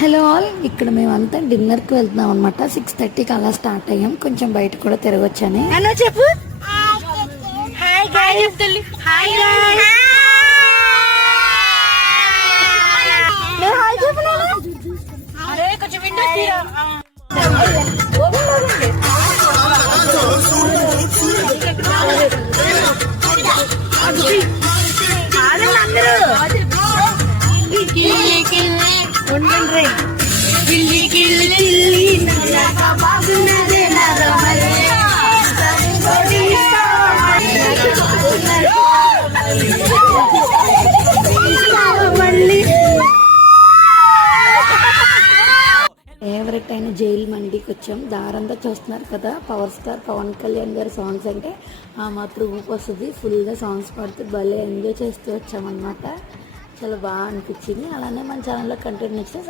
Hello all, ఇక్కడ మేమంతా డిన్నర్కి వెళ్తున్నాం అనమాట. 6:30కి అలా స్టార్ట్ అయ్యాం. కొంచెం బయట కూడా తిరగొచ్చని. హలో చెప్పు. హాయ్ గాయ్స్ చెప్తల్లి. Hi guys. నేను హాయ్ చెప్పనా? అరే కొంచెం విండోస్ తీరా. ఫేవరెట్ అయిన జైల్ మండికి వచ్చాం. దారంతా చూస్తున్నారు కదా, పవర్ స్టార్ పవన్ కళ్యాణ్ గారి సాంగ్స్ అంటే ఆ మాత్రం ఊపు వస్తుంది. ఫుల్గా సాంగ్స్ పాడుతూ భలే ఎంజాయ్ చేస్తూ వచ్చామన్నమాట. చాలా బాగా అనిపించింది. అలానే మన ఛానల్లో కంటెంట్ నచ్చితే